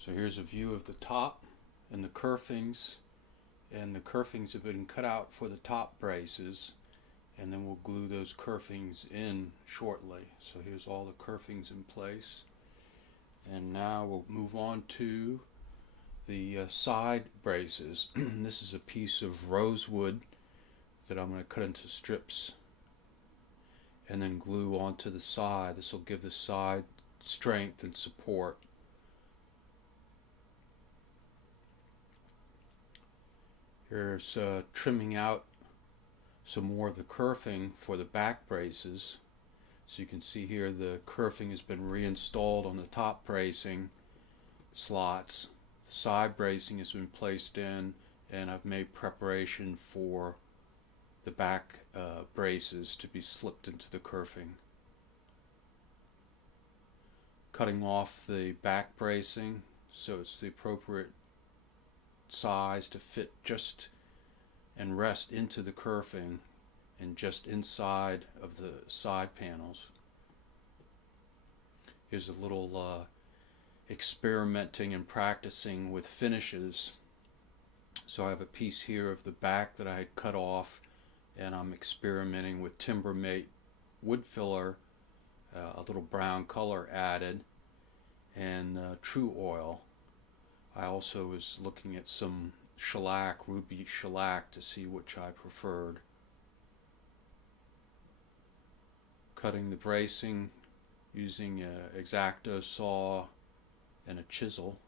So here's a view of the top and the kerfings, and the kerfings have been cut out for the top braces, and then we'll glue those kerfings in shortly. So here's all the kerfings in place, and now we'll move on to the side braces. This is a piece of rosewood that I'm going to cut into strips and then glue onto the side. This will give the side strength and support. Here's trimming out some more of the kerfing for the back braces. So you can see here the kerfing has been reinstalled on the top bracing slots. The side bracing has been placed in, and I've made preparation for the back braces to be slipped into the kerfing. Cutting off the back bracing so it's the appropriate size to fit just and rest into the kerfing and just inside of the side panels. Here's a little experimenting and practicing with finishes. So I have a piece here of the back that I had cut off, and I'm experimenting with Timbermate wood filler, a little brown color added, and True Oil. I also was looking at some shellac, ruby shellac, to see which I preferred. Cutting the bracing using an X-Acto saw and a chisel.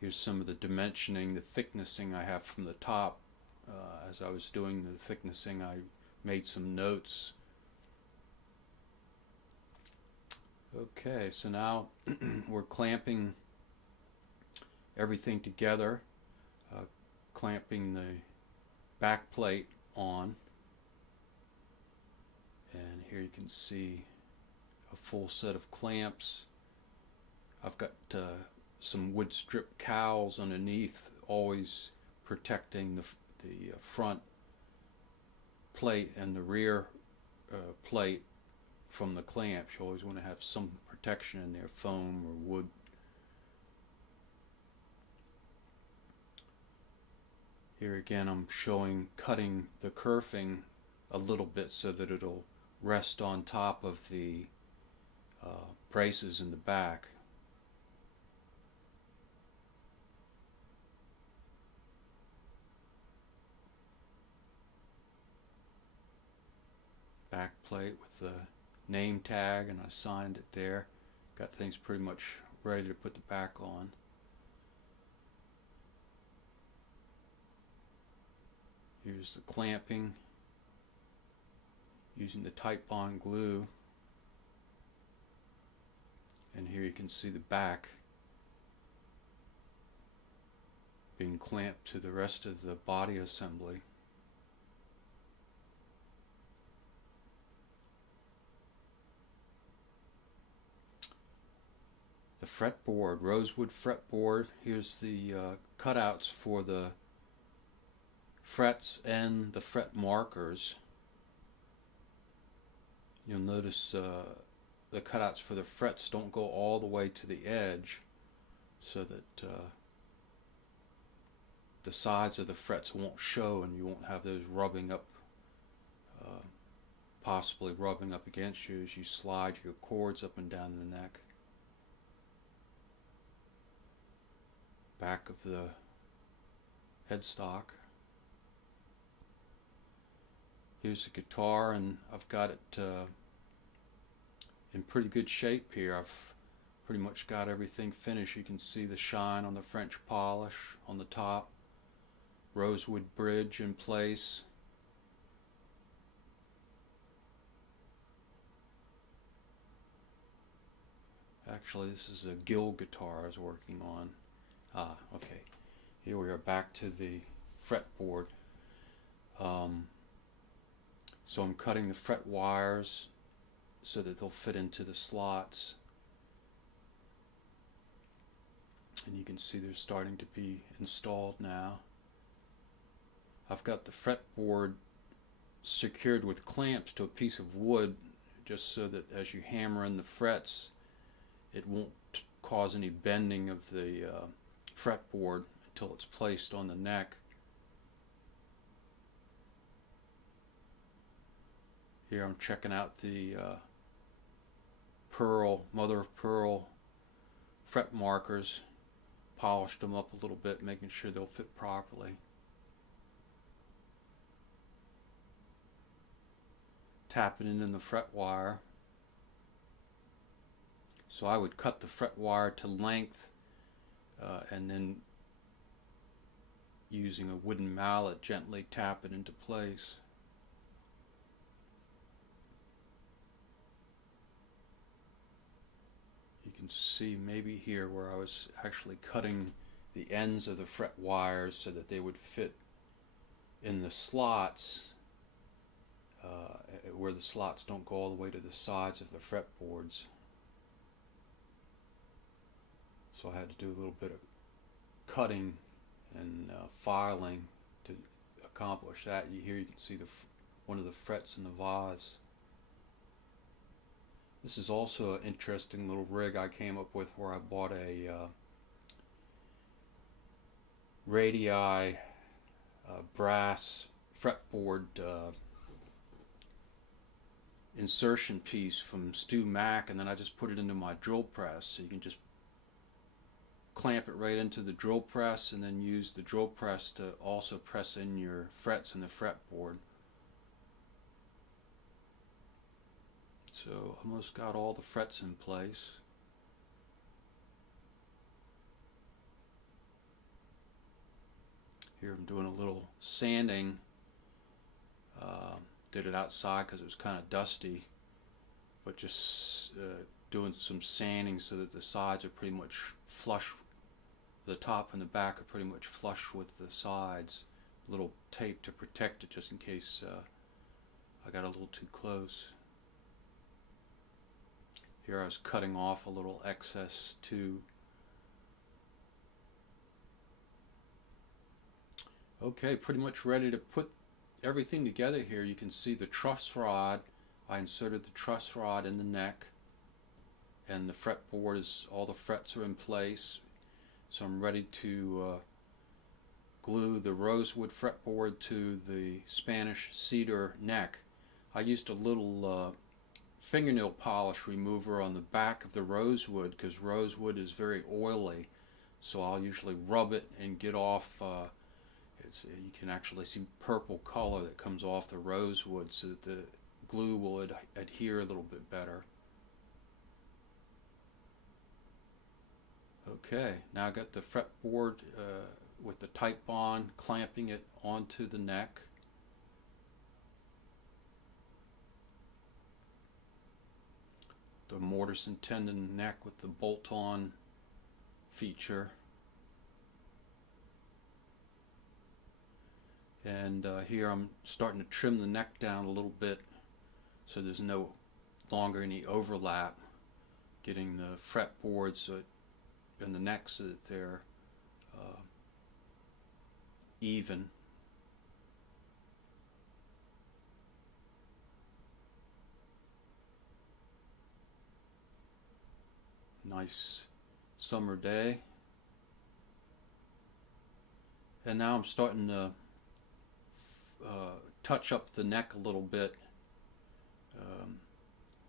Here's some of the dimensioning, the thicknessing I have from the top. As I was doing the thicknessing, I made some notes. Okay, so now we're clamping everything together, clamping the back plate on, and here you can see a full set of clamps. I've got some wood strip cowls underneath, always protecting the front plate and the rear plate from the clamps. You always want to have some protection in there, foam or wood. Here again I'm showing cutting the kerfing a little bit so that it'll rest on top of the braces in the back. Back plate with the name tag, and I signed it there. Got things pretty much ready to put the back on. Here's the clamping using the Titebond glue, and here you can see the back being clamped to the rest of the body assembly. The fretboard, rosewood fretboard. Here's the cutouts for the frets and the fret markers. You'll notice the cutouts for the frets don't go all the way to the edge, so that the sides of the frets won't show and you won't have those rubbing up, possibly rubbing up against you as you slide your cords up and down the neck. Back of the headstock. Here's the guitar, and I've got it in pretty good shape here. I've pretty much got everything finished. You can see the shine on the French polish on the top, rosewood bridge in place. Actually, this is a Gill guitar I was working on. Okay. Here we are back to the fretboard. So I'm cutting the fret wires so that they'll fit into the slots. And you can see they're starting to be installed now. I've got the fretboard secured with clamps to a piece of wood, just so that as you hammer in the frets, it won't cause any bending of the fretboard until it's placed on the neck. Here I'm checking out the mother of pearl fret markers, polished them up a little bit, making sure they'll fit properly. Tapping in the fret wire. So I would cut the fret wire to length and then using a wooden mallet gently tap it into place. You can see maybe here where I was actually cutting the ends of the fret wires so that they would fit in the slots where the slots don't go all the way to the sides of the fretboards. So I had to do a little bit of cutting and filing to accomplish that. Here you can see one of the frets in the vase. This is also an interesting little rig I came up with, where I bought a radii brass fretboard insertion piece from Stu Mack, and then I just put it into my drill press. So you can just clamp it right into the drill press and then use the drill press to also press in your frets in the fretboard. So almost got all the frets in place. Here I'm doing a little sanding. Did it outside because it was kind of dusty, but just doing some sanding so that the sides are pretty much flush. The top and the back are pretty much flush with the sides. A little tape to protect it just in case I got a little too close. Here I was cutting off a little excess too. Okay, pretty much ready to put everything together here. You can see the truss rod. I inserted the truss rod in the neck, and the fretboard is, all the frets are in place. So I'm ready to glue the rosewood fretboard to the Spanish cedar neck. I used a little fingernail polish remover on the back of the rosewood because rosewood is very oily, so I'll usually rub it and get off you can actually see purple color that comes off the rosewood, so that the glue will adhere a little bit better. Okay, now I got the fretboard with the tight bond, clamping it onto the neck. The mortise and tenon neck with the bolt-on feature. And here I'm starting to trim the neck down a little bit so there's no longer any overlap, getting the fretboards and the neck so that they're even. Nice summer day. And now I'm starting to touch up the neck a little bit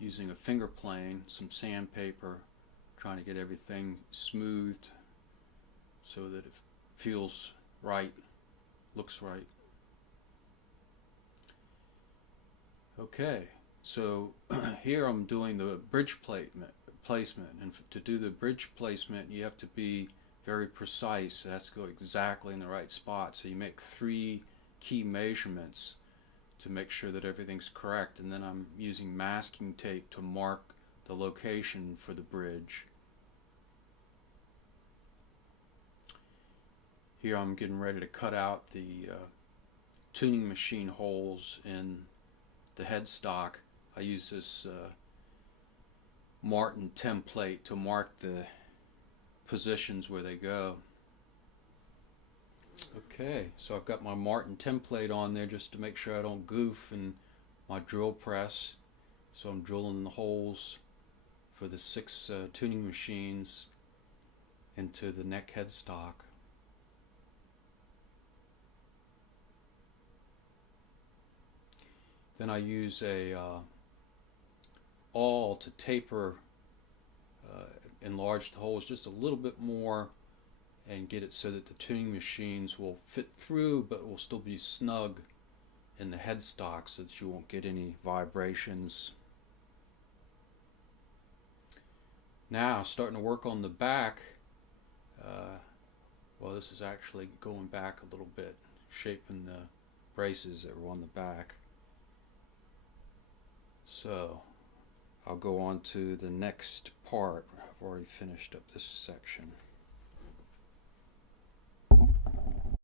using a finger plane, some sandpaper, trying to get everything smoothed so that it feels right, looks right. Okay, so here I'm doing the bridge placement, and to do the bridge placement you have to be very precise. It has to go exactly in the right spot, so you make 3 key measurements to make sure that everything's correct, and then I'm using masking tape to mark the location for the bridge. Here I'm getting ready to cut out the tuning machine holes in the headstock. I use this Martin template to mark the positions where they go. Okay, so I've got my Martin template on there just to make sure I don't goof in my drill press. So I'm drilling the holes for the 6 tuning machines into the neck headstock. Then I use a awl to taper, enlarge the holes just a little bit more and get it so that the tuning machines will fit through but will still be snug in the headstock so that you won't get any vibrations. Now starting to work on the back. Well, this is actually going back a little bit, shaping the braces that were on the back. So I'll go on to the next part. I've already finished up this section.